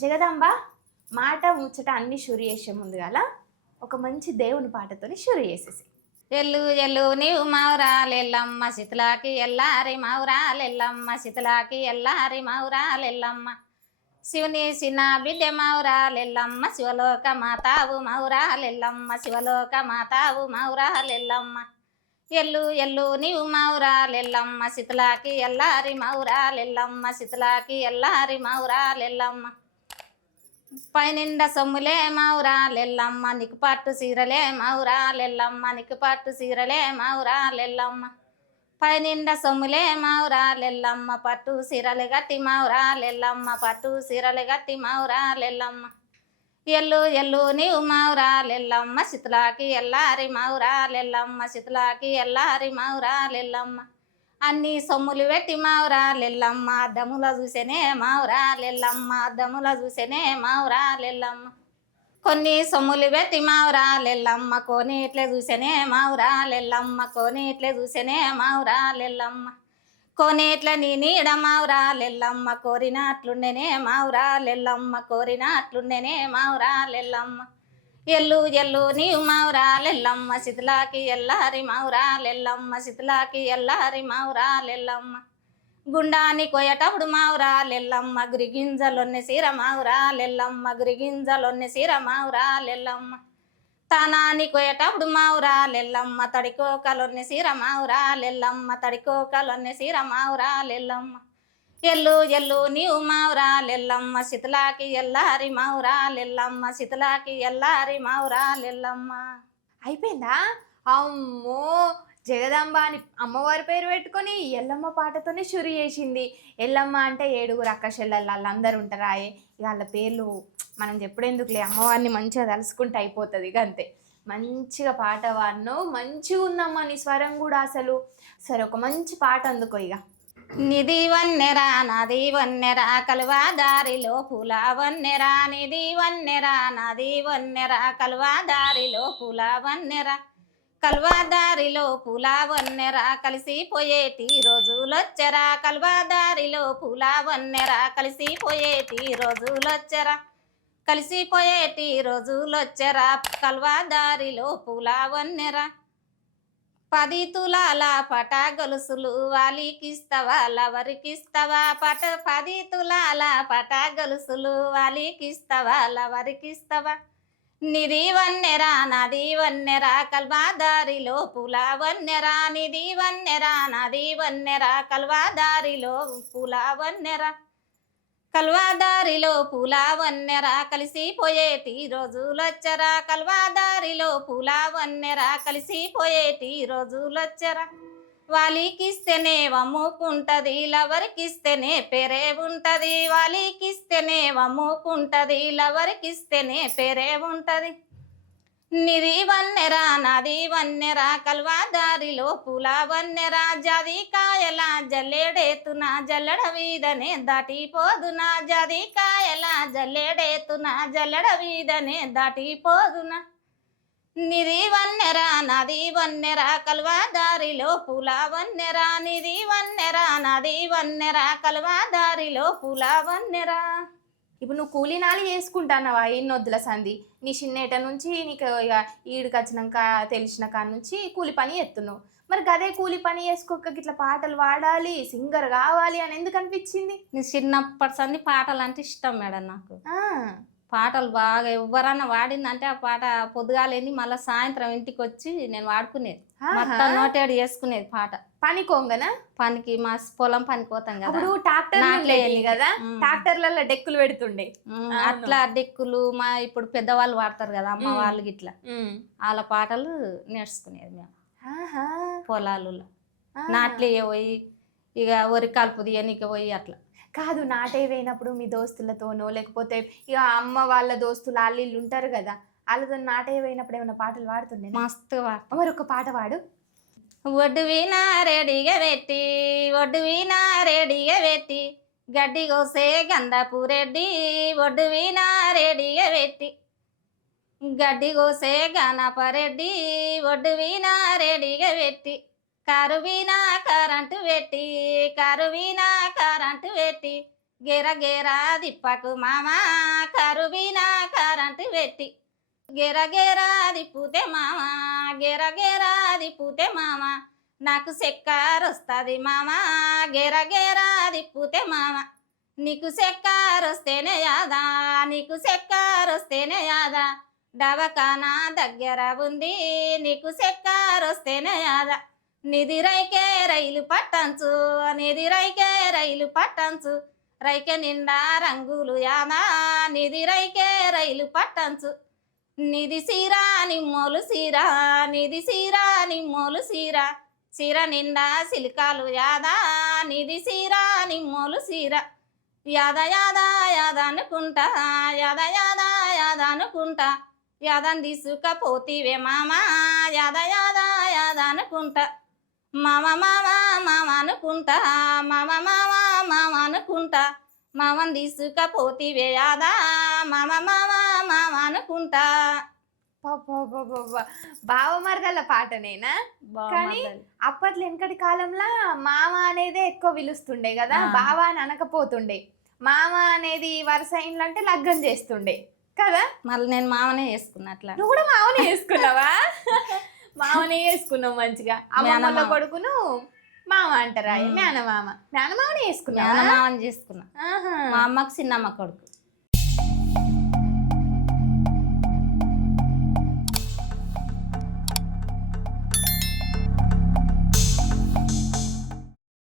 జగదాంబ మాట ముచ్చట అన్ని షురు చేసే ముందుగాల ఒక మంచి దేవుని పాటతోని షురు చేసేసి. ఎల్లు ఎల్లు నీవు మౌరాలెల్లమ్మ శిథిలాకి ఎల్లారి మౌరాలెల్లమ్మ శిథిలాకి ఎల్లారి మౌరాలెల్లమ్మ శివుని చిన్న బిడ్డ మౌరాలెల్లమ్మ శివలోక మాతావు మౌరాలెల్లమ్మ శివలోక మాతావు మౌరాలెల్లమ్మ ఎల్లు ఎల్లు నీవు మౌరాలెల్లమ్మ శిథిలాకి ఎల్లారి మౌరాలెల్లమ్మ శిథిలాకి ఎల్లారి మౌరాలెల్లమ్మ పైనిండ సొమ్ములే మౌరాలెల్లమ్మ నీకు పట్టు సీరలే మౌరాలెల్లమ్మ నీకు పట్టు సీరలే మౌరాలెల్లమ్మ పైనిండ సొమ్ములే మౌరాలెల్లమ్మ పట్టు సీరలు గట్టి మౌరాలెల్లమ్మ పట్టు సీరలు గట్టి మౌరాలెల్లమ్మ ఎల్లు ఎల్లు నీవు మౌరాలెల్లమ్మ శిథిలాకి ఎల్లారి మౌరాలెల్లమ్మ శిథిలాకి ఎల్లారి మౌరాలెల్లమ్మ అన్ని సొమ్ములు పెట్టి మౌరాలెల్లమ్మ అద్దముల చూసేనే మౌరాలెల్లమ్మ అద్దముల చూసేనే మౌరాలెల్లమ్మ కొన్ని సొమ్ములు పెట్టి మౌరాలెల్లమ్మ కోనేట్లే చూసేనే మౌరాలెల్లమ్మ కోనేట్లే చూసేనే మౌరాలెల్లమ్మ కోనేట్ల నీ నీడ మౌరాలెల్లమ్మ కోరినట్లుండెనే మౌరాలెల్లమ్మ కోరినట్లుండెనే మౌరాలెల్లమ్మ ఎల్లు ఎల్లు నీవు మౌరాలెల్లమ్మ శిథిలాకి ఎల్లారి మౌరాలెల్లమ్మ శిథిలాకి ఎల్లారి మౌరాలెల్లమ్మ గుండాని కొయ్యటప్పుడు మౌరాలెల్లమ్మ గురిగింజలొన్నె సీర మౌరాలెల్లమ్మ గురిగింజలొన్నె సీర మౌరాలెల్లమ్మ తానాని కొయ్యటప్పుడు మౌరాలెల్లమ్మ తడికోకలొన్నె సీర మౌరాలెల్లమ్మ తడికోకలొన్నె సీర మౌరాలెల్లమ్మ ఎల్లు ఎల్లు నీవు మౌరాలెల్లమ్మ శిథిలాకి ఎల్లారి మౌరాలెల్లమ్మ శిథిలాకి ఎల్లారి మౌరాలెల్లమ్మ. అయిపోయిందా? అమ్మో, జగదాంబ అని అమ్మవారి పేరు పెట్టుకొని ఎల్లమ్మ పాటతోనే షురు చేసింది. ఎల్లమ్మ అంటే 7 అక్క చెల్లెళ్ళు వాళ్ళందరూ ఉంటారాయే. ఇక వాళ్ళ పేర్లు మనం చెప్పుడెందుకులే, అమ్మవారిని మంచిగా తలుసుకుంటే అయిపోతుంది. ఇక అంతే, మంచిగా పాట వాడినావు, మంచిగా ఉందమ్మా నీ స్వరం కూడా అసలు. సరే, ఒక మంచి పాట అందుకో ఇక. నిధి వన్నెరా నది వన్నెరా కలువా దారిలో పూల వన్నెరా నిధి వన్నెరా నది వన్నెరా కలువా దారిలో పూల వన్నెరా కలువా దారిలో పూల వన్నెరా కలిసిపోయేటి రోజులొచ్చెరా కలువా దారిలో పూల వన్నెరా కలిసిపోయేటి రోజులొచ్చెరా కలిసిపోయేటి రోజులొచ్చెరా కలువా దారిలో పూల వన్నెరా 10 తులాల పట గొలుసులు వాలికిస్తవా లవరికిస్తవా 10 తులాల పట గొలుసులు వాలికిస్తవా లవరికిస్తవా నిధి వన్నెరా నది వన్నెరా కల్వా దారిలో పూల వన్నెరా నిధి వన్నెరా నది వన్నెరా కల్వా దారిలో పూల వన్నెరా కల్వా దారిలో పూల వన్నెరా కలిసిపోయేటి రోజులొచ్చెరా కల్వా దారిలో పూల వన్నెరా కలిసిపోయేటి రోజులొచ్చెరా వాలికిస్తేనే వమ్ముకుంటది లవరికిస్తేనే పేరే ఉంటది వాలికిస్తేనే వమ్ముకుంటది లవరికిస్తేనే పేరే ఉంటది నిధి వన్నెరా నది వన్నెరా కల్వా దారిలో పూల వన్నెరా జాది కాయల జల్లెడేతున జల్లెడ వీధనే దాటిపోదున జాది కాయల జల్లెడేతున జల్లెడ వీధనే దాటిపోదున నిధి వన్నెరా నది వన్నెరా కల్వా దారిలో పూల వన్నెరా నిధి వన్నెరా నది వన్నెరా కల్వా దారిలో పూల వన్నెరా. ఇప్పుడు నువ్వు కూలీనాలి చేసుకుంటున్నావా ఎన్నొద్దుల సంధి? నీ చిన్నేట నుంచి నీకు ఇక ఈడికి వచ్చినాక తెలిసిన కాడ నుంచి కూలి పని చేస్తున్నావు. మరి గదే కూలి పని చేసుకోక ఇట్లా పాటలు పాడాలి, సింగర్ కావాలి అని ఎందుకు అనిపించింది? నీ చిన్నప్పటి సంది పాటలు అంటే ఇష్టం మేడం నాకు. పాటలు బాగా ఎవరన్నా వాడిందంటే ఆ పాట పొద్దుగాలేని మళ్ళీ సాయంత్రం ఇంటికి వచ్చి నేను వాడుకునేది, మొత్తం నోటేడు చేసుకునేది పాట. పనికోంగనా? పనికి మా పొలం పనికి పోతాం కదా, ట్రాక్టర్లలో డెక్కులు పెడుతుండే అట్లా డెక్కులు మా ఇప్పుడు పెద్దవాళ్ళు వాడతారు కదా అమ్మ వాళ్ళు గిట్లా, వాళ్ళ పాటలు నేర్చుకునేది మేము పొలాలలో. నాట్లే పోయి ఇక వరి కలుపు తీయనీకి పోయి అట్లా. కాదు, నాటే పోయినప్పుడు మీ దోస్తులతోనో లేకపోతే ఇక అమ్మ వాళ్ళ దోస్తులు వాళ్ళు వీళ్ళు ఉంటారు కదా, వాళ్ళతో నాటే పోయినప్పుడు ఏమైనా పాటలు పాడుతుండే? మస్తు మరి ఒక పాట పాడు. ఒడ్డు వీనా రెడీగా పెట్టి ఒడ్డు వీనా రెడీగా పెట్టి గడ్డి కోసే గంధపు రెడ్డి ఒడ్డు వీనా రెడీగా పెట్టి గడ్డి కోసే గణపరెడ్డి ఒడ్డు వీనా రెడీగా పెట్టి కారు వీనా కరెంటు పెట్టి కారు వీనా కరెంటు పెట్టి గేర గేర దిప్పకు మామ కరుబీన కరెంటు పెట్టి గేర గేర దిప్పుతే మామ గేర గేర దిప్పుతే మామ నాకు చక్కెర వస్తుంది మామ గేర గేర దిప్పుతే మామ నీకు చక్కెర వస్తేనే యాదా నీకు చక్కెర వస్తేనే యాదా డబకానా దగ్గర ఉంది నీకు చక్కెర వస్తేనే యాదా నిధి రైకే రైలు పట్టంచు నిధి రైకే రైలు పట్టంచు రైకె నిండా రంగులు యాదా నిధి రైకే రైలు పట్టంచు నిధి సీరా నిమ్మోలు సీరా నిధి సీరా నిమ్మోలు సీరా సీర నిండా సిలికాలు యాదా నిధి సీరా నిమ్మోలు సీరా యాద యాద యాద అనుకుంటా యాద యాద యాద అనుకుంటా యాదని తీసుకపోతివే మామ యాద యాద యాద అనుకుంటా మామ మామ మామ అనుకుంటా మామ మామ మామ అనుకుంటా మామని తీసుకపోతివే యాదా మామ మామ మామ అనుకుంటా. బావ మరదల పాటనేనా? కానీ అప్పట్లో వెనకటి కాలంలో మామ అనేదే ఎక్కువ పిలుస్తుండే కదా, బావ అని అనకపోతుండే. మామ అనేది వరుస ఇండ్లు అంటే లగ్గం చేస్తుండే కదా. మళ్ళీ నేను మామనే వేసుకున్నా. అట్లా నువ్వు కూడా మామనే వేసుకున్నావా? మామనే వేసుకున్నావు మంచిగా. అమ్మమ్మ కొడుకును మామ అంటారా? మేనమామ మేనమామనే వేసుకున్నా. మేనమామని చేసుకున్నా. మా అమ్మకి చిన్నమ్మ కొడుకు.